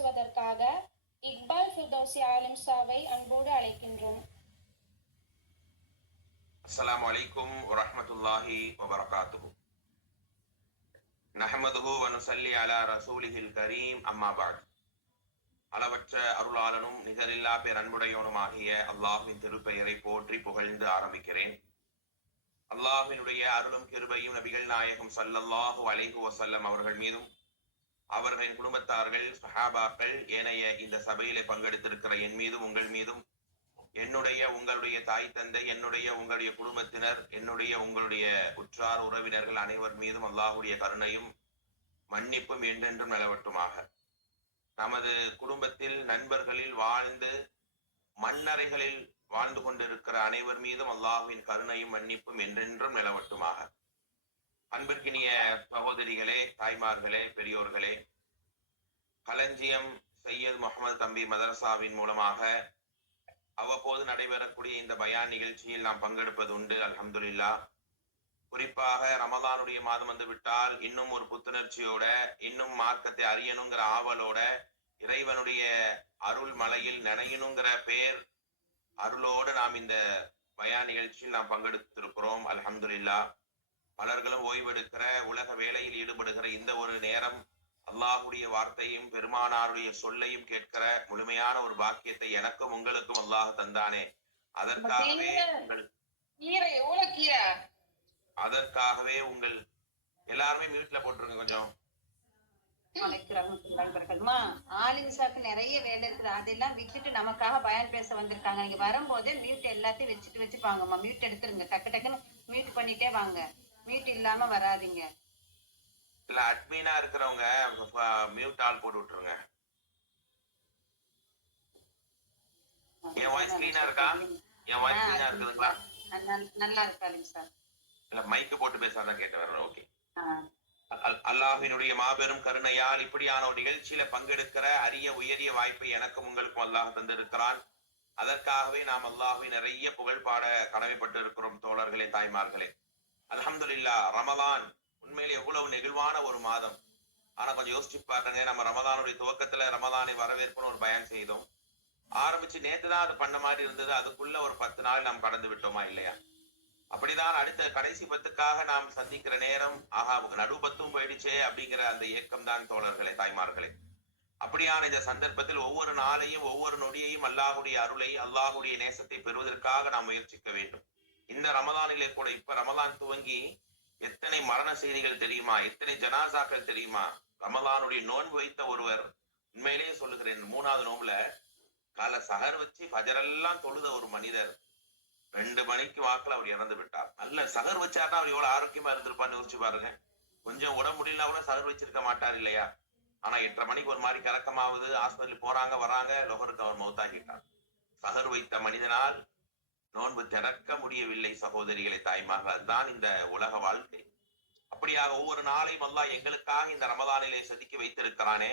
பேசுவதற்காக இக்பால் ஃபிர்தௌசி ஆலிம் சாவை அன்போடு அழைக்கின்றோம். அஸ்ஸலாமு அலைக்கும் வரஹ்மத்துல்லாஹி வபரகாத்துஹு. நஹ்மதுஹு வ நுஸல்லி அலா ரசூலிஹில் கரீம். அம்மா பஅத். அளவற்ற அருளாளனும் நிகரில்லா பேரன்புடையோனுமாகிய அல்லாஹ்வின் திருப்பெயரை போற்றி புகழ்ந்து ஆரம்பிக்கிறேன். அல்லாஹ்வினுடைய அருளும் கிருபையும் நபிகள் நாயகம் ஸல்லல்லாஹு அலைஹி வஸல்லம் அவர்கள் மீதும், அவர்களின் குடும்பத்தார்கள், சஹாபாக்கள், ஏனைய இந்த சபையிலே பங்கெடுத்திருக்கிற என் மீதும் உங்கள் மீதும், என்னுடைய உங்களுடைய தாய் தந்தை, என்னுடைய உங்களுடைய குடும்பத்தினர், என்னுடைய உங்களுடைய உற்றார் உறவினர்கள் அனைவர் மீதும் அல்லாஹுடைய கருணையும் மன்னிப்பும் என்றென்றும் நிலவட்டுமாக. நமது குடும்பத்தில் நண்பர்களில் வாழ்ந்து மண்ணறைகளில் வாழ்ந்து கொண்டிருக்கிற அனைவர் மீதும் அல்லாஹுவின் கருணையும் மன்னிப்பும் என்றென்றும் நிலவட்டுமாக. அன்பிற்கினிய சகோதரிகளே, தாய்மார்களே, பெரியோர்களே, களஞ்சியம் சையத் முகமது தம்பி மதரசாவின் மூலமாக அவ்வப்போது நடைபெறக்கூடிய இந்த பயான் நிகழ்ச்சியில் நாம் பங்கெடுப்பது உண்டு. அல்ஹம்துலில்லாஹ். குறிப்பாக ரமலானுடைய மாதம் வந்து விட்டால் இன்னும் ஒரு புத்துணர்ச்சியோட, இன்னும் மார்க்கத்தை அறியணுங்கிற ஆவலோட, இறைவனுடைய அருள் மலையில் நனையணுங்கிற பேர் அருளோடு நாம் இந்த பயான் நிகழ்ச்சியில் நாம் பங்கெடுத்திருக்கிறோம். அல்ஹம்துலில்லாஹ். பலர்களும் ஓய்வெடுக்கிற, உலக வேலையில் ஈடுபடுகிற இந்த ஒரு நேரம் அல்லாஹுடைய வார்த்தையும் பெருமானாருடைய சொல்லையும் கேட்கிற முழுமையான ஒரு பாக்கியத்தை எனக்கும் உங்களுக்கும் அல்லாஹ் தந்தானே. அதற்காகவே உங்கள் எல்லாருமே மியூட்ல போட்டுருங்க கொஞ்சம். ஆலிம்சாக்கு நிறைய வேலை இருக்குது, அதெல்லாம் விட்டுட்டு நமக்காக பயான் பேச வந்திருக்காங்க. நீங்க வரும்போதே மியூட் எல்லாத்தையும் வச்சுட்டு வாங்கம்மா. மியூட் எடுத்துருங்க, டக்கு டக்குன்னு மியூட் பண்ணிட்டே வாங்க. மியூட் இல்லாம வராதிங்க. இல்ல அட்மினா இருக்கிறவங்க மியூட் ஆல் போட்டு விட்டுருங்க. என் வாய்ஸ் கிளீனா இருக்கா? என் வாய்ஸ் கிளீனா இருக்குதுங்களா? நல்லா இருக்காங்க சார். இல்ல மைக்கு போட்டு பேசாதான் கேட்ட வரணும். ஓகே. அல்லாஹ்வினுடைய மாபெரும் கருணையால் இப்படியான ஒரு நிகழ்ச்சியில பங்கெடுக்கிற அரிய உயரிய வாய்ப்பை எனக்கும் உங்களுக்கும் அல்லாஹ் தந்திருக்கிறான். அதற்காகவே நாம் அல்லாஹ்வை நிறைய புகழ் பாட கடமைப்பட்டு இருக்கிறோம். தோழர்களே, தாய்மார்களே, அல்ஹம்துலில்லாஹ். ரமலான் உண்மையிலே எவ்வளவு நெகிழ்வான ஒரு மாதம். ஆனா கொஞ்சம் யோசிச்சு பாருங்க, நம்ம ரமலானுடைய துவக்கத்துல ரமலானை வரவேற்புன்னு ஒரு பயான் செய்தோம். ஆரம்பிச்சு நேற்றுதான் அது பண்ண மாதிரி இருந்தது. அதுக்குள்ள ஒரு 10 நாள் நாம் கடந்து விட்டோமா இல்லையா? அப்படிதான் அடுத்த கடைசி 10க்காக நாம் சந்திக்கிற நேரம், ஆஹா நடு 10ம் போயிடுச்சே அப்படிங்கிற அந்த ஏக்கம் தான் தோழர்களே, தாய்மார்களே. அப்படியான இந்த சந்தர்ப்பத்தில் ஒவ்வொரு நாளையும் ஒவ்வொரு நொடியையும் அல்லாஹுடைய அருளை, அல்லாஹுடைய நேசத்தை பெறுவதற்காக நாம் முயற்சிக்க வேண்டும். இந்த ரமலானிலே கூட இப்ப ரமலான் துவங்கி எத்தனை மரண செய்திகள் தெரியுமா? எத்தனை ஜனாசாக்கள் தெரியுமா? ரமலானுடைய நோன்பு வைத்த ஒருவர், உண்மையிலேயே சொல்லுகிறேன், 3வது நோம்புல கால சஹர் வச்சு ஃபஜரெல்லாம் தொழுத ஒரு மனிதர் 2 மணிக்கு வாக்குல அவர் இறந்து விட்டார். நல்ல சஹர் வச்சாருன்னா அவர் எவ்வளவு ஆரோக்கியமா இருந்திருப்பான்னு யோசிச்சு பாருங்க. கொஞ்சம் உடம்பு முடியல கூட சஹர் வச்சிருக்க மாட்டார் இல்லையா? ஆனா 8:30 மணிக்கு ஒரு மாதிரி கலக்கமாவது, ஹாஸ்பிட்டல் போறாங்க வராங்க, லொஹருக்கு அவர் மௌத்தாகிட்டார். சஹர் வைத்த மனிதனால் நோன்பு திறக்க முடியவில்லை. சகோதரிகளை, தாய்மார்கள், அதுதான் இந்த உலக வாழ்க்கை. அப்படியாக ஒவ்வொரு நாளையும் அல்லாஹ் எங்களுக்காக இந்த ரமலானிலே செதுக்கி வைத்திருக்கிறானே.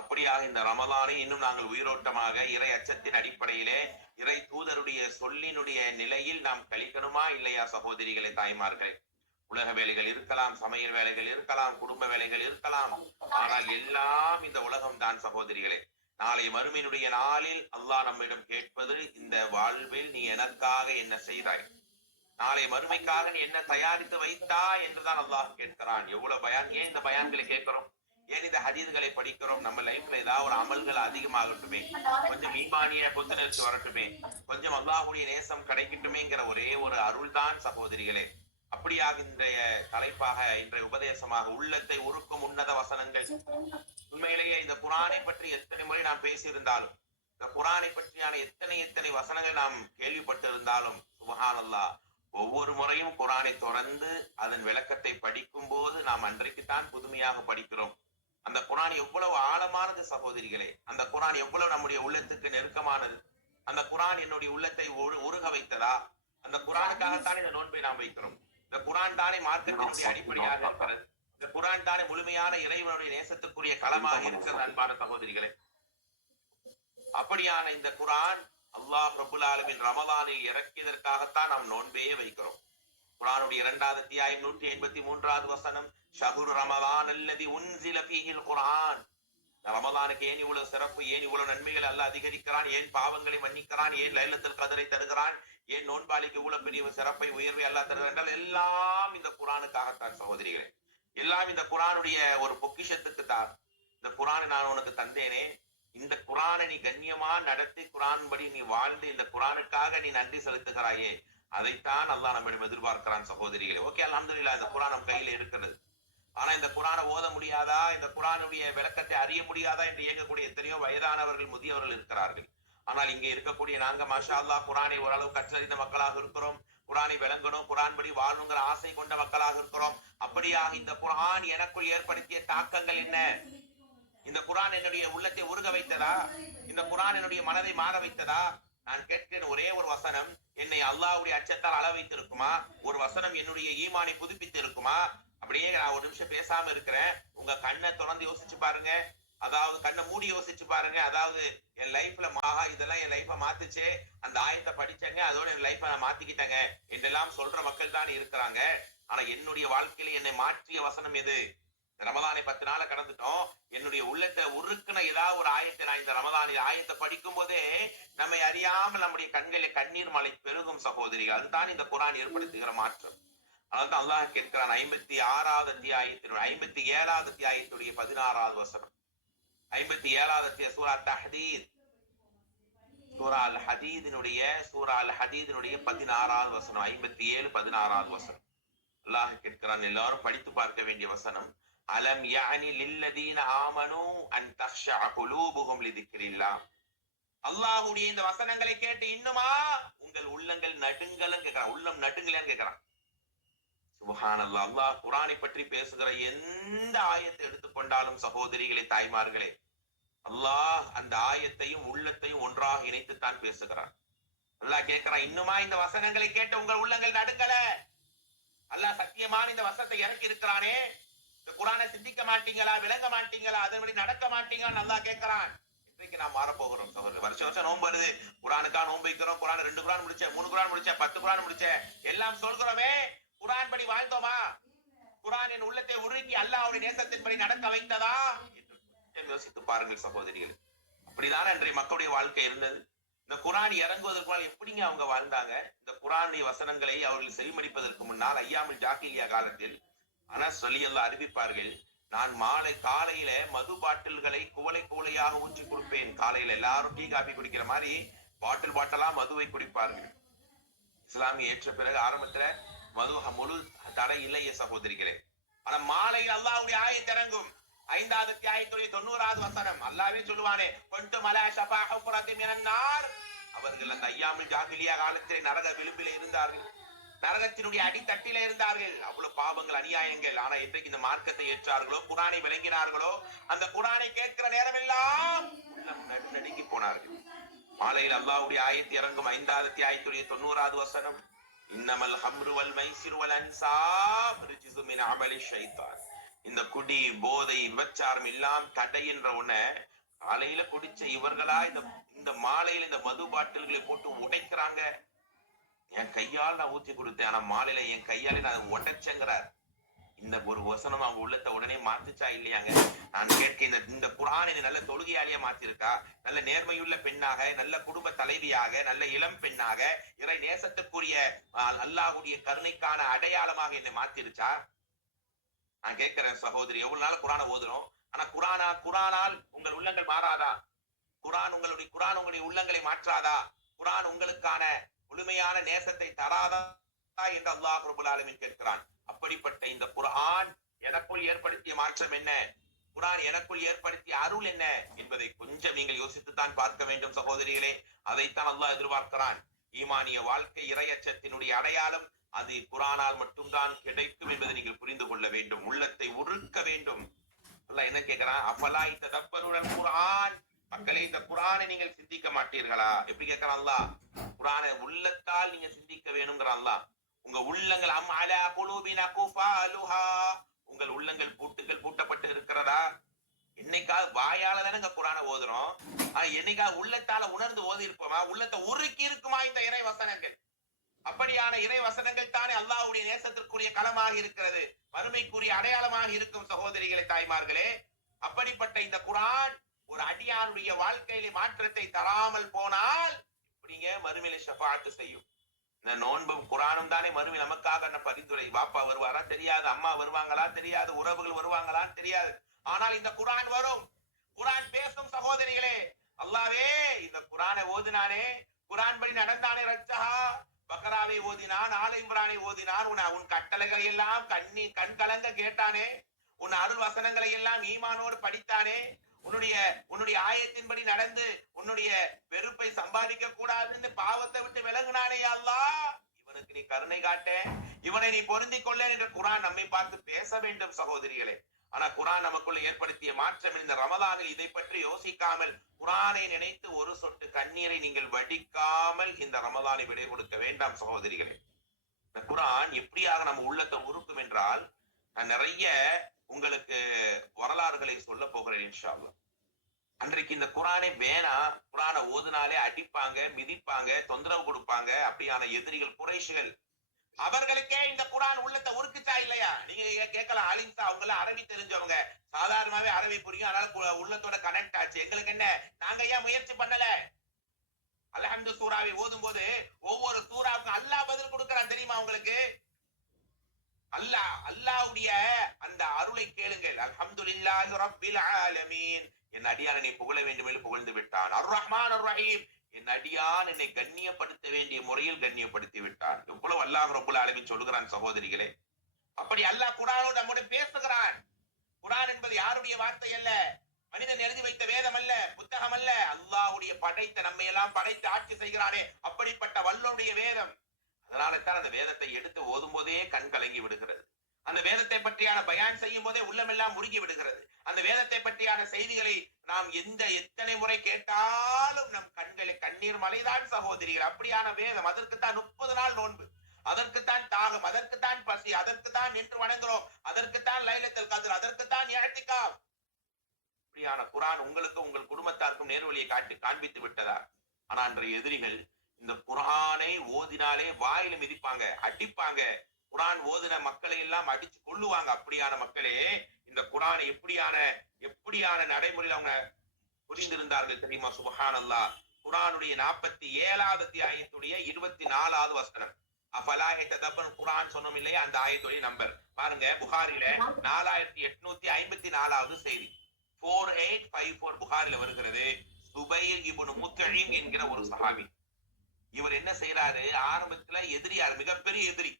அப்படியாக இந்த ரமலானை இன்னும் நாங்கள் உயிரோட்டமாக இறை அச்சத்தின் அடிப்படையிலே இறை தூதருடைய சொல்லினுடைய நிலையில் நாம் கழிக்கணுமா இல்லையா? சகோதரிகளை, தாய்மார்களே, உலக வேலைகள் இருக்கலாம், சமையல் வேலைகள் இருக்கலாம், குடும்ப வேலைகள் இருக்கலாம், ஆனால் எல்லாம் இந்த உலகம் தான் சகோதரிகளே. நாளை மறுமையினுடைய நாளில் அல்லாஹ் நம்மிடம் கேட்பது, இந்த வாழ்வில் நீ எனக்காக என்ன செய்தாய், நாளை மறுமைக்காக நீ என்ன தயாரித்து வைத்தா என்றுதான் அல்லாஹ் கேட்கிறான். எவ்வளவு பயான், ஏன் இந்த பயான்களை கேட்கிறோம், ஏன் இந்த ஹதீஸ்களை படிக்கிறோம்? நம்ம லைஃப்ல ஏதாவது ஒரு அமல்கள் அதிகமாகட்டுமே, கொஞ்சம் ஈமானிய புத்துணர்ச்சி வரட்டுமே, கொஞ்சம் அல்லாஹுடைய நேசம் கிடைக்கட்டுமேங்கிற ஒரே ஒரு அருள் தான் சகோதரிகளே. அப்படியாக இன்றைய தலைப்பாக, இன்றைய உபதேசமாக உள்ளத்தை உருக்கும் உன்னத வசனங்கள். உண்மையிலேயே இந்த குரானை பற்றி எத்தனை முறை நாம் பேசியிருந்தாலும், இந்த குரானை பற்றியான எத்தனை வசனங்கள் நாம் கேள்விப்பட்டு இருந்தாலும், சுப்ஹானல்லாஹ், ஒவ்வொரு முறையும் குரானை தொடர்ந்து அதன் விளக்கத்தை படிக்கும் போது நாம் அன்றைக்குத்தான் புதுமையாக படிக்கிறோம். அந்த குரான் எவ்வளவு ஆழமானது சகோதரிகளே, அந்த குரான் எவ்வளவு நம்முடைய உள்ளத்துக்கு நெருக்கமானது. அந்த குரான் என்னுடைய உள்ளத்தை உருக வைத்ததா? அந்த குரானுக்காகத்தான் இந்த நோன்பை நாம் வைக்கிறோம். இந்த குரான் தானே மார்க்கத்தினுடைய அடிப்படையாக இருக்கிறது. இந்த குரான் தானே முழுமையான இறைவனுடைய நேசத்துக்குரிய களமாக இருக்கிறது. அன்பான சகோதரிகளே, அப்படியான இந்த குரான் அல்லாஹ் ரப்புல் ஆலமீன் ரமலானில் இறக்கியதற்காகத்தான் நாம் நோன்பே வைக்கிறோம். குரானுடைய 2வது அத்தியாயம் 183வது வசனம், ஷஹ்ரு ரமலான் அல்லதி உன்ஸில ஃபீஹில் குர்ஆன். ரமலானுக்கு ஏன் இவ்வளவு சிறப்பு, ஏன் இவ்வளவு நன்மைகள் அல்லாஹ் அதிகரிக்கிறான், ஏன் பாவங்களை மன்னிக்கிறான், ஏன் லைலத்துல் கத்ரை தருகிறான், ஏன் நோன்பாளிக்கு இவ்வளவு பெரிய சிறப்பை உயர்வை அல்லாஹ் தருகிறான் என்றால் எல்லாம் இந்த குர்ஆனுக்காகத்தான் சகோதரிகளே. எல்லாம் இந்த குர்ஆனுடைய ஒரு பொக்கிஷத்துக்கு தான். இந்த குர்ஆனை நான் உனக்கு தந்தேனே, இந்த குர்ஆனை நீ கண்ணியமா நடத்தி குர்ஆன் படி நீ வாழ்ந்து இந்த குர்ஆனுக்காக நீ நன்றி செலுத்துகிறாயே, அதைத்தான் அல்லாஹ் நம்மிடம் எதிர்பார்க்கிறான் சகோதரிகளே. ஓகே, அல்ஹம்துலில்லாஹ் இந்த குர்ஆன் நம் கையில இருக்கிறது. ஆனா இந்த குர்ஆனை ஓத முடியாதா, இந்த குர்ஆனுடைய விளக்கத்தை அறிய முடியாதா என்று இயங்கக்கூடிய எத்தனையோ வயதானவர்கள், முதியவர்கள் இருக்கிறார்கள். ஆனால் இங்கே இருக்கக்கூடிய நாங்க மாஷா அல்லாஹ் குர்ஆனை ஓரளவு கற்றறிந்த மக்களாக இருக்கிறோம். குர்ஆனை விளங்கணும், குர்ஆன் படி வாழணுங்கிற ஆசை கொண்ட மக்களாக இருக்கிறோம். அப்படியாக இந்த குர்ஆன் எனக்குள் ஏற்படுத்திய தாக்கங்கள் என்ன? இந்த குர்ஆன் என்னுடைய உள்ளத்தை உருக வைத்ததா? இந்த குர்ஆன் என்னுடைய மனதை மாற வைத்ததா? நான் கேட்கிறேன், ஒரே ஒரு வசனம் என்னை அல்லாஹ்வுடைய அச்சத்தால் அள வைத்திருக்குமா? ஒரு வசனம் என்னுடைய ஈமானை புதுப்பித்து இருக்குமா? அப்படியே நான் ஒரு நிமிஷம் பேசாம இருக்கிறேன், உங்க கண்ணை திறந்து யோசிச்சு பாருங்க, அதாவது கண்ணை மூடி யோசிச்சு பாருங்க. அதாவது என் லைஃப்ல இதெல்லாம் என் லைஃபை மாத்துச்சு, அந்த ஆயத்தை படிச்சேங்க, அதோட என் லைஃபை நான் மாத்திக்கிட்டேங்க என்றெல்லாம் சொல்ற மக்கள் தான் இருக்கிறாங்க. ஆனா என்னுடைய வாழ்க்கையில என்னை மாற்றிய வசனம் எது? ரமலானை 10 நாளை கடந்துட்டோம், என்னுடைய உள்ளத்தை உருக்குன ஏதாவது ஒரு ஆயத்தை நான் இந்த ரமலானில் ஆயத்தை படிக்கும் போதே நம்மை அறியாமல் நம்முடைய கண்களில் கண்ணீர் மழை பெருகும் சகோதரிகள். அதுதான் இந்த குர்ஆன் ஏற்படுத்துகிற மாற்றம். அதனால்தான் அல்லாஹ் கேட்கிறான் 57வது அத்தியாயத்துடைய 16வது வசனம். 57வது அத்தியாயம் சூரா தஹ்தீத், சூரா அல் ஹதீதினுடைய 16வது வசனம், 57 16வது வசனம். அல்லாஹ் கேட்கிறான், எல்லாரும் படித்து பார்க்க வேண்டிய வசனம். அலம் யானி லில்லதீன ஆமனூ அன் தக்ஷஅ குலூபுஹும் லிதிக்ரில்லாஹ். அல்லாஹ்வுடைய இந்த வசனங்களை கேட்டு இன்னுமா உங்கள் உள்ளங்கள் நடுங்கலன்னு கேட்கிறான். உள்ளம் நடுங்கலன்னு கேட்கிறான். சுப்ஹானல்லாஹ். அல்லாஹ் குர்ஆனை பற்றி பேசுகிற எந்த ஆயத்தை எடுத்துக்கொண்டாலும் சகோதரிகளே, தாய்மார்களே, அல்லாஹ் அந்த ஆயத்தையும் உள்ளத்தையும் ஒன்றாக இணைத்துத்தான் பேசுகிறான். அல்லாஹ் கேட்கிறான், இன்னுமா இந்த வசனங்களை கேட்டு உங்கள் உள்ளங்கள் நடுங்கல? அல்லாஹ் சத்தியமான இந்த வசனத்தை இறக்கி இருக்கிறானே, இந்த குர்ஆனை சிந்திக்க மாட்டீங்களா, விளங்க மாட்டீங்களா, அதன்படி நடக்க மாட்டீங்களான்னு அல்லாஹ் கேட்கிறான். இன்றைக்கு நாம் மாறப்போகிறோம் சகோதரர். வருஷம் நோன்பு வருது, குர்ஆனுக்காக நோன்பு வைக்கிறோம். குர்ஆன் 2 குர்ஆன் முடிச்சேன், 3 குர்ஆன் முடிச்சேன், 10 குர்ஆன் முடிச்சேன் எல்லாம் சொல்கிறோமே, குர்ஆன் படி வாழ்ந்தோமா? குர்ஆன் என் உள்ளத்தை உருக்கி அல்லாஹ்வுடைய நேசத்தின்படி நடக்க வைத்ததா என்று யோசித்து பாருங்கள் சகோதரிகள். அப்படிதான் இன்றைய மக்களுடைய வாழ்க்கை இருந்தது. இந்த குர்ஆன் இறங்குவதற்கு எப்படிங்க அவங்க வாழ்ந்தாங்க? இந்த குர்ஆனுடைய வசனங்களை அவர்கள் செவிமடிப்பதற்கு முன்னால் ஐயாமுல் ஜாஹிலியா காலத்தில் அனஸ் ரலியல்லாஹு அறிவிப்பார்கள், நான் காலையில மது பாட்டில்களை குவளையாக ஊற்றி கொடுப்பேன். காலையில எல்லாரும் டீ காபி குடிக்கிற மாதிரி பாட்டிலா மதுவை குடிப்பார்கள். இஸ்லாமிய ஏற்ற பிறகு ஆரம்பத்துல மது முழு தடை இல்லையே சகோதரிகளே. ஆனா மாலையில் அல்லாஹ்வுடைய ஆயத் இறங்கும். 5வது அத்தியாயத்துடைய 90வது வசனம். அல்லாஹ்வே சொல்லுவானே, குன்தும் அலா ஷஃபா ஹுஃபரத்தின் மினன் நார். அவர்கள் அந்த ஐயாமுல் ஜாஹிலியா காலத்திலே நரக விளிம்பிலே இருந்தார்கள், நரகத்தினுடைய அடித்தட்டிலே இருந்தார்கள். அவ்வளவு பாவங்கள், அநியாயங்கள். ஆனா இன்றைக்கு இந்த மார்க்கத்தை ஏற்றார்களோ, குர்ஆனை விளங்கினார்களோ, அந்த குர்ஆனை கேட்கிற நேரமெல்லாம் நடுங்கி போனார்கள். மாலையில் அல்லாஹ்வுடைய ஆயத் இறங்கும். 5வது அத்தியாயத்துடைய 90வது வசனம். இன்னமல் ஹம்ரு வல் மைசிரு வல் அன்சாப் ரிஜ்ஸு மின் அமலி ஷைத்தான். இந்த குடி, போதை, விபச்சாரம் எல்லாம் தடை என்ற உடனே காலையில குடிச்ச இவர்களா இந்த மாலையில இந்த மது பாட்டில்களை போட்டு உடைக்கிறாங்க. என் கையால் நான் ஊத்தி கொடுத்தேன், ஆனா மாலையில என் கையால நான் உடைச்சேங்கிறார். இந்த ஒரு வசனம் அவங்க உள்ளத்தை உடனே மாத்துச்சா இல்லையாங்க? நான் கேட்க, இந்த குர்ஆனை நல்ல தொழுகையாளியா மாத்திருக்கா? நல்ல நேர்மையுள்ள பெண்ணாக, நல்ல குடும்ப தலைவியாக, நல்ல இளம் பெண்ணாக, இறை நேசத்துக்குரிய அல்லாஹ்வுடைய கருணைக்கான அடையாளமாக என்னை மாத்திருச்சா? நான் கேட்கிறேன் சகோதரி, எவ்வளவு நாள் குர்ஆனை ஓதுறோம், ஆனா குர்ஆனால் உங்கள் உள்ளங்கள் மாறாதா? குர்ஆன் உங்களுடைய உள்ளங்களை மாற்றாதா? குர்ஆன் உங்களுக்கான முழுமையான நேசத்தை தராதா என்று அல்லாஹ் ரப்பல் ஆலமீன் கேட்கிறான். அப்படிப்பட்ட இந்த குர்ஆன் எனக்குள் ஏற்படுத்திய மாற்றம் என்ன, குர்ஆன் எனக்குள் ஏற்படுத்திய அருள் என்ன என்பதை கொஞ்சம் நீங்கள் யோசித்துத்தான் பார்க்க வேண்டும் சகோதரிகளே. அதைத்தான் அல்லாஹ் எதிர்பார்க்கிறான். ஈமானிய வாழ்க்கை, இறையச்சத்தினுடைய அடையாளம் அது குர்ஆனால் மட்டும்தான் கிடைக்கும் என்பதை நீங்கள் புரிந்து கொள்ள வேண்டும். உள்ளத்தை உருக்க வேண்டும். அல்லாஹ் என்ன கேட்கிறான்? அஃபலா ததப்பருல் குர்ஆன். மக்களே, இந்த குர்ஆனை நீங்கள் சிந்திக்க மாட்டீர்களா? எப்படி கேட்கிறான் அல்லாஹ்? குர்ஆனை உள்ளத்தால் நீங்க சிந்திக்க வேணும்ங்கறான் அல்லாஹ். உங்க உள்ளங்கள் அம் அலா குலூபினா குஃபாலுஹா, உங்கள் உள்ளங்கள் பூட்டப்பட்டு இருக்கிறதா? என்னைக்காவது வாயால தானே குர்ஆனை ஓதுறோம், என்னைக்காவது உள்ளத்தால உணர்ந்து ஓதி இருப்போமா? உள்ளத்தை உருக்கி இருக்குமா இந்த இறை வசனங்கள்? அப்படியான இறை வசனங்கள் தானே அல்லாஹ்வுடைய நேசத்திற்குரிய களமாக இருக்கிறது, மறுமைக்குரிய அடையாளமாக இருக்கும் சகோதரிகளே, தாய்மார்களே. அப்படிப்பட்ட இந்த குர்ஆன் ஒரு அடியானுடைய வாழ்க்கையிலே மாற்றத்தை தராமல் போனால் இப்படிங்க மறுமையில ஷஃபாஅத் செய்யும். இந்த நோன்பும் குர்ஆனும் தானே மறுமை நமக்காக என்ன பரிந்துரை. பாப்பா வருவாரா தெரியாது, அம்மா வருவாங்களா தெரியாது, உறவுகள் வருவாங்களான்னு தெரியாது. ஆனால் இந்த குர்ஆன் வரும். குர்ஆன் பேசும் சகோதரிகளே. அல்லாஹ்வே இந்த குர்ஆனை ஓதினானே, குர்ஆன் படி நடந்தானே ரச்சஹா, பக்ராவை ஓதினான், ஆல இம்ரானை ஓதினான், உன் கட்டளைகளை எல்லாம் கண் கலங்க கேட்டானே, உன் அருள் வசனங்களை எல்லாம் ஈமானோடு படித்தானே, உன்னுடைய ஆயத்தின்படி நடந்து உன்னுடைய வெறுப்பை சம்பாதிக்க கூடாதுன்னு பாவத்தை விட்டு விலகுனானே அல்லாஹ், இவனுக்கு நீ கருணை காட்ட, இவனை நீ பொருந்திக் கொள்ள என்று குர்ஆன் நம்மை பார்த்து பேச வேண்டும் சகோதரிகளே. ஆனா குர்ஆன் நமக்குள்ள ஏற்படுத்திய மாற்றம் இந்த ரமலானில் இதை பற்றி யோசிக்காமல் குர்ஆனை நினைத்து ஒரு சொட்டு கண்ணீரை நீங்கள் வடிக்காமல் இந்த ரமலானை விடை கொடுக்க வேண்டாம் சகோதரிகளே. இந்த குர்ஆன் எப்படியாக நம்ம உள்ளத்தை உருக்கும் என்றால், நான் நிறைய உங்களுக்கு வரலாறுகளை சொல்ல போகிறேன் இன்ஷா அல்லாஹ். அன்றைக்கு இந்த குர்ஆனை வேணாம், குர்ஆனை ஓதுனாலே அடிப்பாங்க, மிதிப்பாங்க, தொந்தரவு கொடுப்பாங்க அப்படியான எதிரிகள் குறைஷிகள், அவர்களுக்கே இந்த குர்ஆன் உள்ளத்தை உருக்குச்சா இல்லையா? நீங்க கேட்கலாம், ஆலிம்சா அவங்க எல்லாம் அரபி தெரிஞ்சவங்க, சாதாரணமாவே அரபி புரியும், அதனால உள்ளத்தோட கனெக்ட் ஆச்சு, எங்களுக்கு என்ன, நாங்க ஏன் முயற்சி பண்ணல? அல்ஹம்து சூராவை ஓதும் போது ஒவ்வொரு சூறாவுக்கும் அல்லாஹ் பதில் கொடுக்கிறான் தெரியுமா உங்களுக்கு? அல்லாஹ்வுடைய அந்த அருளை கேளுங்கள். அல்ஹம்துலில்லாஹி ரப்பில் ஆலமீன், என் அடியான் என்னை புகழ வேண்டும் என்று புகழ்ந்து விட்டான். அர் ரஹ்மான் அர் ரஹீம், என் அடியான் என்னை கண்ணியப்படுத்த வேண்டிய முறையில் கண்ணியப்படுத்தி விட்டான். எவ்வளவு அல்லாஹ் ரப்புல் ஆலமீன் சொல்லுகிறான் சகோதரிகளே. அப்படி அல்லாஹ் குர்ஆனோடு நம்முடன் பேசுகிறான். குர்ஆன் என்பது யாருடைய வார்த்தை அல்ல, மனிதன் எழுதி வைத்த வேதம் அல்ல, புத்தகம் அல்ல, அல்லாஹ்வுடைய படைத்த நம்மை எல்லாம் படைத்து ஆட்சி செய்கிறானே அப்படிப்பட்ட வல்லோனுடைய வேதம். அதனால தான் அந்த வேதத்தை எடுத்து ஓதும் போதே கண் கலங்கி விடுகிறது. அந்த வேதத்தை பற்றியான பயான் செய்யும் போதே உள்ளமெல்லாம் முருகி விடுகிறது. அந்த வேதத்தை பற்றியான செய்திகளை நாம் எத்தனை முறை கேட்டாலும் நம் கண்ணீர் மலைதான் சகோதரிகள். அப்படியான வேதம். அதற்குத்தான் 30 நாள் நோன்பு, அதற்குத்தான் தாகம், அதற்குத்தான் பசி, அதற்குத்தான் நின்று வணங்குறோம், அதற்குத்தான் லைலத்துல் கத்ர், அதற்குத்தான் இஅ்திகாஃப். அப்படியான குர்ஆன் உங்களுக்கு உங்கள் குடும்பத்தாருக்கும் நேர்வழியை காண்பித்து விட்டதா? ஆனா அன்றைய எதிரிகள் இந்த குர்ஆனை ஓதினாலே வாயில மிதிப்பாங்க, அடிப்பாங்க, குர்ஆன் ஓதின மக்களை எல்லாம் அடிச்சு கொள்ளுவாங்க. அப்படியான மக்களே இந்த குர்ஆனை எப்படியான நடைமுறையில் அவங்க புரிந்திருந்தார்கள் தெரியுமா? சுப்ஹானல்லாஹ். குர்ஆனுடைய 47வது அத்தியாயத்துடைய 24வது வசனம், அஃபலா யததப்பர் குர்ஆன் சொன்னோம் இல்லையா, அந்த ஆயத்துடைய நம்பர் பாருங்க. புகாரில 4854வது செய்தி, 4854 புகாரில வருகிறது. சுபைர் இப்னு முத்இம் என்கிற ஒரு சஹாபி, இவர் என்ன செய்யறாரு, ஆரம்பத்துல எதிரியார், மிகப்பெரிய எதிரி,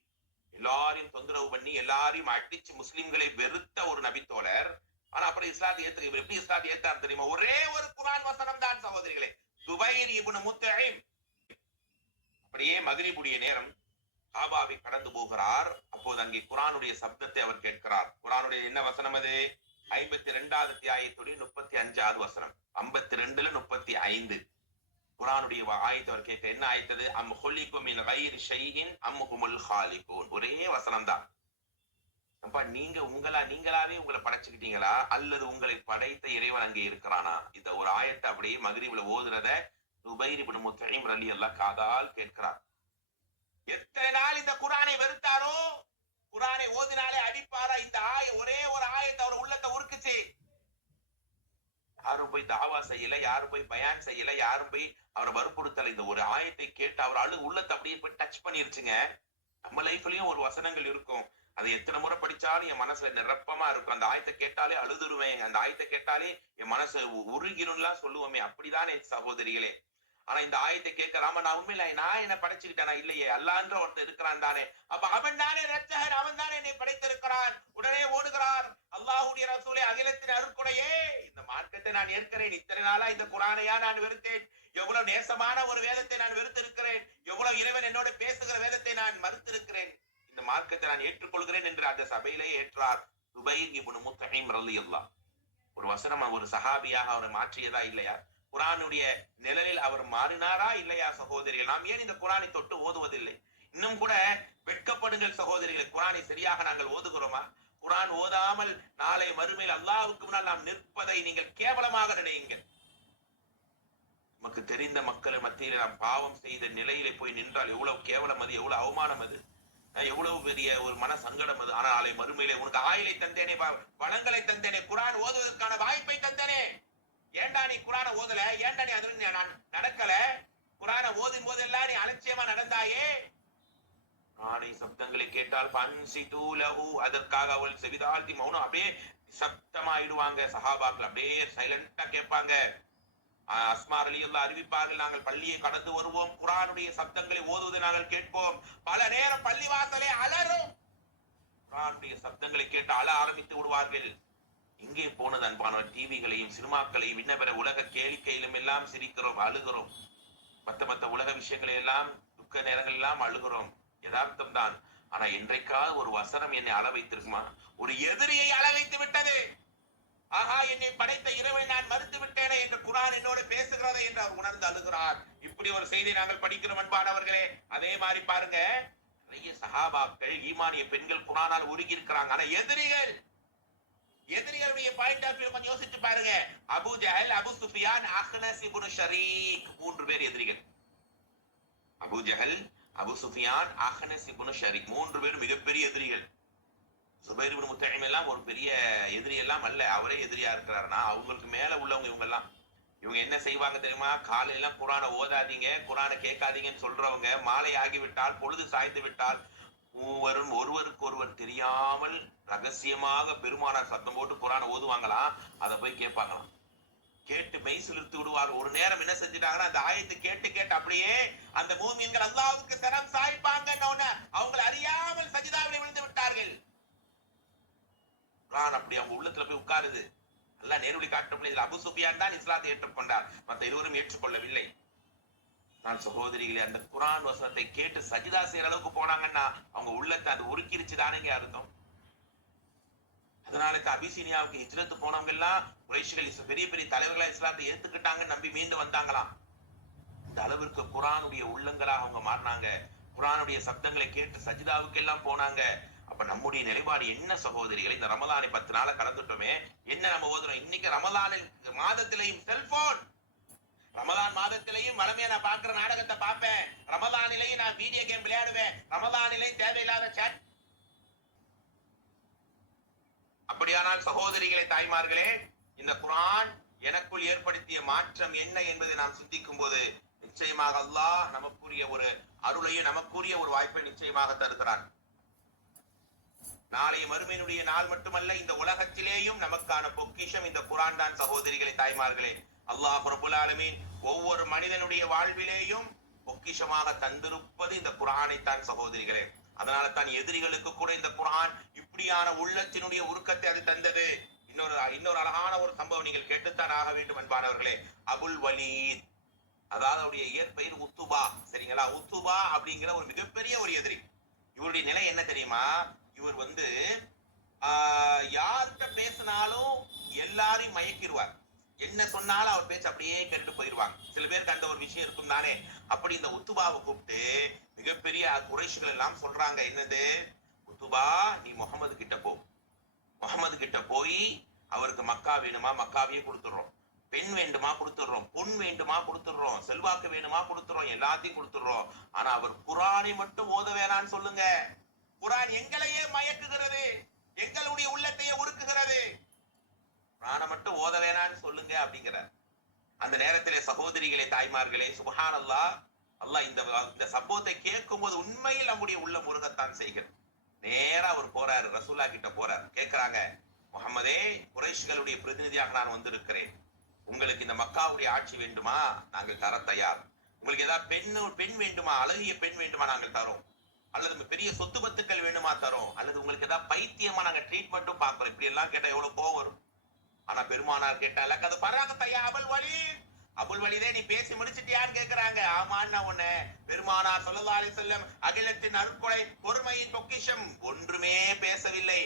எல்லாரையும் தொந்தரவு பண்ணி எல்லாரையும் அடிச்சு முஸ்லிம்களை வெறுத்த ஒரு நபித்தோழர். ஆனா அப்புறம் இஸ்லாத்தை ஏத்து, இவர் எப்படி இஸ்லாத்தை ஏத்தார் தெரியுமா? ஒரே ஒரு குர்ஆன் வசனம் தான் சகோதரிகளே. சுபைர் இப்னு முத்இம் அப்படியே மக்ரிபுடைய நேரம் காபாவை கடந்து போகிறார். அப்போது அங்கே குர்ஆனுடைய சப்தத்தை அவர் கேட்கிறார். குர்ஆனுடைய என்ன வசனம் அது? 52வது அத்தியாயத்துடைய 35வது வசனம், 52ல 35 குர்ஆனுடைய ஆயத்தை அவர் கேட்க. என்ன ஆயத்தது? அம் ஹுலிகும் மின் கைரி ஷைஇன் அம் ஹுமுல் ஹாலிகூன். ஒரே வசனம் தான். அப்ப நீங்களாவே உங்களை படைச்சுக்கிட்டீங்களா, அல்லது உங்களை படைத்த இறைவன் அங்கே இருக்கிறானா? இந்த ஒரு ஆயத்தை அப்படியே மக்ரிப்ல ஓதுறத சுபைர் இப்னு முத்இம் ரலியல்லாஹு காதால் கேட்கிறார். எத்தனை நாள் இந்த குர்ஆனை வெறுத்தாரோ, குர்ஆனை ஓதினாலே அடிப்பாரா, இந்த ஒரே ஒரு ஆயத்தை அவர் உள்ளத்தை உருக்குச்சு. யாரும் போய் தாவா செய்யல, யாரும் போய் பயான் செய்யல, யாரும் போய் அவரை வற்புறுத்தல. இந்த ஒரு ஆயத்தை கேட்டு அவர் உள்ளத்தை அப்படியே போய் டச் பண்ணிருச்சுங்க. நம்ம லைஃப்லயும் ஒரு வசனங்கள் இருக்கும், அது எத்தனை முறை படிச்சாலும் என் மனசுல நிரப்பமா இருக்கும். அந்த ஆயத்தை கேட்டாலே அழுதுருவேன், அந்த ஆயத்தை கேட்டாலே என் மனசு உருகிரும்லாம் சொல்லுவோமே, அப்படிதானே சகோதரிகளே. ஆனா இந்த ஆயத்தை கேட்கலாம, நான் உண்மையில நான் என்ன படைச்சுக்கிட்டேனா? இல்லையே, அல்லாஹ்ன்ற ஒருத்தர் இருக்கிறான் தானே, அப்ப அவன் தானே ரட்சகர், அவன் தானே என்னை படைத்திருக்கிறான். உடனே ஓடுகிறார், அல்லாஹ்வுடைய ரசூலே, அகிலத்தின் அருட்கொடையே, இந்த மார்க்கத்தை நான் ஏற்கிறேன். இத்தனை நாளா இந்த குர்ஆனையா நான் வெறுத்தேன், எவ்வளவு நேசமான ஒரு வேதத்தை நான் வெறுத்திருக்கிறேன், எவ்வளவு இறைவன் என்னோட பேசுகிற வேதத்தை நான் மறுத்திருக்கிறேன், இந்த மார்க்கத்தை நான் ஏற்றுக்கொள்கிறேன் என்று அந்த சபையிலே ஏற்றார் சுபைர் இப்னு முத்இம் ரலியல்லாஹு. ஒரு வசனம் ஒரு சஹாபியாக அவரை மாற்றியதா இல்லையா? குர்ஆனுடைய நிழலில் அவர் மாறினாரா இல்லையா சகோதரிகள்? நாம் ஏன் இந்த குர்ஆனை தொட்டு ஓதுவதில்லை? இன்னும் கூட வெட்கப்படுங்கள் சகோதரிகளை, குர்ஆனை சரியாக நாங்கள் ஓதுகிறோமா? குர்ஆன் ஓதாமல் நாளை மறுமையில் அல்லாஹ்வுக்கு முன்னால் நாம் நிற்பதை நீங்கள் கேவலமாக நினையுங்கள். நமக்கு தெரிந்த மக்கள் மத்தியில் நாம் பாவம் செய்த நிலையிலே போய் நின்றால் எவ்வளவு கேவலம் அது, எவ்வளவு அவமானம் அது. எவ்வளவு பெரிய ஒரு மன சங்கடம் அது. ஆனால் நாளை மறுமையிலே உனக்கு ஆயுளை தந்தேனே, வளங்களை தந்தேனே, குரான் ஓதுவதற்கான வாய்ப்பை தந்தேனே, ஏண்டா நீ குரானை ஓதல, ஏண்டா நீ அதுல நான் நடக்கல, குரானை ஓதும் போதெல்லாம் நீ அலட்சியமா நடந்தாயே. ஆணை சப்தங்களை கேட்டால் பன்சிது லஹு, அதற்காக அவள் செவிதாழ்த்தி மௌனம் அப்படியே சப்தமாயிடுவாங்க. சஹாபாக்கள் அப்படியே சைலண்டா கேட்பாங்க. அஸ்மா ரலியல்லாஹு அறிவிப்பார்கள், நாங்கள் பள்ளியை கடந்து வருவோம், குரானுடைய சப்தங்களை ஓதுவதை நாங்கள் கேட்போம். பல நேரம் பள்ளி வாசலே அலறும். குரானுடைய சப்தங்களை கேட்டு அழ ஆரம்பித்து விடுவார்கள். இங்கே போனது அன்பானவர், டிவிகளையும் சினிமாக்களையும் இன்னபிற உலக கேளிக்கையிலும் எல்லாம் சிரிக்கிறோம், அழுகிறோம். மத்த உலக விஷயங்களை எல்லாம் துக்க நேரங்கள் எல்லாம் அழுகிறோம். யதார்த்தம் தான். ஆனா என்றைக்காவது ஒரு வசனம் என்னை அள வைத்திருக்குமா? ஒரு எதிரியை அள வைத்து விட்டது. ஆஹா, என்னை படைத்த இறைவனை நான் மறுத்து விட்டேனே என்று குரான் என்னோடு பேசுகிறதை என்று அவர் உணர்ந்து அழுகிறார். இப்படி ஒரு செய்தி நாங்கள் படிக்கிறோம் அன்பானவர்களே. அதே மாதிரி பாருங்க, நிறைய சஹாபாக்கள் ஈமானிய பெண்கள் குரானால் உருகி இருக்கிறாங்க. ஆனா எதிரிகளுடைய பாயிண்ட் ஆஃப் வியூ கொஞ்சம் யோசிச்சு பாருங்க. அபூ ஜஹல், அபூ சுஃபியான், அஹ்னஸ் இப்னு ஷரீக், 3 பேர் எதிரிகள். அபூ ஜஹல், அபூ சுஃபியான், அஹ்னஸ் இப்னு ஷரீக் 3 பேரும் மிகப்பெரிய எதிரிகள். சுபைர் இப்னு முத்தைம் எல்லாம் ஒரு பெரிய எதிரி எல்லாம் அல்ல, அவரே எதிரியா இருக்கிறாருன்னா அவங்களுக்கு மேல உள்ளவங்க இவங்க என்ன செய்வாங்க தெரியுமா? காலையெல்லாம் குரானை ஓதாதீங்க, குரானை கேட்காதீங்கன்னு சொல்றவங்க மாலை ஆகிவிட்டால், பொழுது சாய்ந்து விட்டால், மூவரும் ஒருவருக்கு ஒருவர் தெரியாமல் ரகசியமாக பெருமானார் சத்தம் போட்டு குரானை ஓதுவாங்களாம். அதை போய் கேட்பாங்களாம். கேட்டு மெய் சிலிர்த்து விடுவாங்க. ஒரு நேரம் என்ன செஞ்சுட்டாங்கன்னா, அந்த ஆயத்தை கேட்டு அப்படியே அந்த மூமின்கள் அல்லாஹ்வுக்கு சரம் சாய்ப்பாங்கன்னு அவங்களை அறியாமல் சஜிதாவில் விழுந்து விட்டார்கள். குரான் அப்படி அவங்க உள்ளத்துல போய் உட்காருது. நல்லா நேரடி காட்டப்படும். அபூ சுஃபியான் தான் இஸ்லாத்தை ஏற்றுக்கொண்டார், மற்ற இருவரும் ஏற்றுக்கொள்ளவில்லை. நான் சகோதரிகளே, அந்த குரான் வசனத்தை கேட்டு சஜிதா செய்யற அளவுக்கு போனாங்கன்னா அவங்க உள்ளத்தை அது உருக்கிருச்சு தானேங்க அர்த்தம். அதனால அபிசீனியாவுக்கு ஹிஜ்ரத்து போனவங்க எல்லாம் குறைஷிகள் பெரிய பெரிய தலைவர்களா இஸ்லாத்தை ஏத்துக்கிட்டாங்கன்னு நம்பி மீண்டு வந்தாங்களாம். இந்த அளவிற்கு குரானுடைய உள்ளங்களாக அவங்க மாறினாங்க. குரானுடைய சப்தங்களை கேட்டு சஜிதாவுக்கு எல்லாம் போனாங்க. அப்ப நம்முடைய நிலைப்பாடு என்ன சகோதரிகளை? இந்த ரமலானை 10 நாளை கடந்துட்டோமே, என்ன நம்ம ஓதுறோம்? இன்னைக்கு ரமலானில் மாதத்திலையும் செல்போன், ரமலான் மாதத்திலையும் வளமையா நான் பாக்குற நாடகத்தை பார்ப்பேன், ரமலானிலையும் நான் வீடியோ கேம் விளையாடுவேன், ரமலானிலையும் தேவையில்லாத சாட். அப்படியானால் சகோதரிகளே, தாய்மார்களே, இந்த குர்ஆன் எனக்குள் ஏற்படுத்திய மாற்றம் என்ன என்பதை நாம் சிந்திக்கும் போது நிச்சயமாக அல்லாஹ் நமக்குரிய ஒரு அருளையும் நமக்குரிய ஒரு வாய்ப்பை நிச்சயமாக தருகிறான். நாளைய மறுமையினுடைய நாள் மட்டுமல்ல, இந்த உலகத்திலேயும் நமக்கான பொக்கிஷம் இந்த குர்ஆன் தான் சகோதரிகளே, தாய்மார்களே. அல்லாஹ் ரப்பல் ஆலமீன் ஒவ்வொரு மனிதனுடைய வாழ்விலேயும் பொக்கிஷமாக தந்திருப்பது இந்த குர்ஆனை தான் சகோதரிகளே. அதனால தான் எதிரிகளுக்கு கூட இந்த குர்ஆன் இப்படியான உள்ளத்தினுடைய உருக்கத்தை அது தந்தது. இன்னொரு அழகான ஒரு சம்பவம் நீங்கள் கேட்டுத்தான் ஆக வேண்டும் அன்பானவர்களே. அபுல் வலீத், அதாவது அவருடைய இயற்பெயர் உத்துபா, சரிங்களா? உத்துபா அப்படிங்கிற ஒரு மிகப்பெரிய ஒரு எதிரி. இவருடைய நிலை என்ன தெரியுமா? இவர் யார்கிட்ட பேசினாலும் எல்லாரையும் மயக்கிடுவார். என்ன சொன்னாலும் அவர் பேச்சு அப்படியே கேட்டு போயிடுவாங்க. சில பேருக்கு அந்த ஒரு விஷயம் இருக்கும் தானே. அப்படி இந்த உத்துபாவை கூப்பிட்டு மிகப்பெரிய குறைஷிகள் எல்லாம் சொல்றாங்க, என்னது, உத்துபா நீ முகமது கிட்ட போ, முகமது கிட்ட போய் அவருக்கு மக்கா வேணுமா மக்காவையே கொடுத்துடுறோம், பெண் வேண்டுமா கொடுத்துடுறோம், பொன் வேண்டுமா கொடுத்துடுறோம், செல்வாக்கு வேணுமா கொடுத்துடுறோம், எல்லாத்தையும் கொடுத்துடுறோம். ஆனா அவர் குர்ஆனை மட்டும் ஓத வேணான்னு சொல்லுங்க. குர்ஆன் எங்களையே மயக்குகிறது, எங்களுடைய உள்ளத்தையே உருக்குகிறது. குர்ஆனை மட்டும் ஓத வேணான்னு சொல்லுங்க அப்படிங்கிறார். அந்த நேரத்திலே சகோதரிகளே, தாய்மார்களே, சுப்ஹானல்லாஹ், அல்லாஹ் இந்த சம்பவத்தை கேட்கும் போது உண்மையில் நம்முடைய உள்ள முருகத்தான் செய்கிறது. நேரா அவர் போறாரு, ரசூலா கிட்ட போறாரு. கேட்கிறாங்க, முஹம்மதே, குறைஷ்களுடைய பிரதிநிதியாக நான் வந்திருக்கிறேன், உங்களுக்கு இந்த மக்காவுடைய ஆட்சி வேண்டுமா? நாங்கள் தர தயார். உங்களுக்கு ஏதாவது பெண் வேண்டுமா? அழகிய பெண் வேண்டுமா? நாங்கள் தரோம். அல்லது பெரிய சொத்து பத்துக்கள் வேணுமா? தரோம். அல்லது உங்களுக்கு ஏதாவது பைத்தியமா நாங்க ட்ரீட்மெண்ட்டும் பார்க்கிறோம். இப்படி எல்லாம் கேட்டா எவ்வளவு கோவம் வரும். ஆனா பெருமானார் கேட்டால அது பராகத்தையா அபுல் வலீத், அபுல் வலீதே நீ பேசி முடிச்சிட்டியான்னு கேக்குறாங்க. ஆமான்னு உன்ன பெருமானார் ஸல்லல்லாஹு அலைஹி வஸல்லம் அகிலத்தின் அருட்கொடை பொறுமையின் பொக்கிஷம் ஒன்றுமே பேசவில்லை.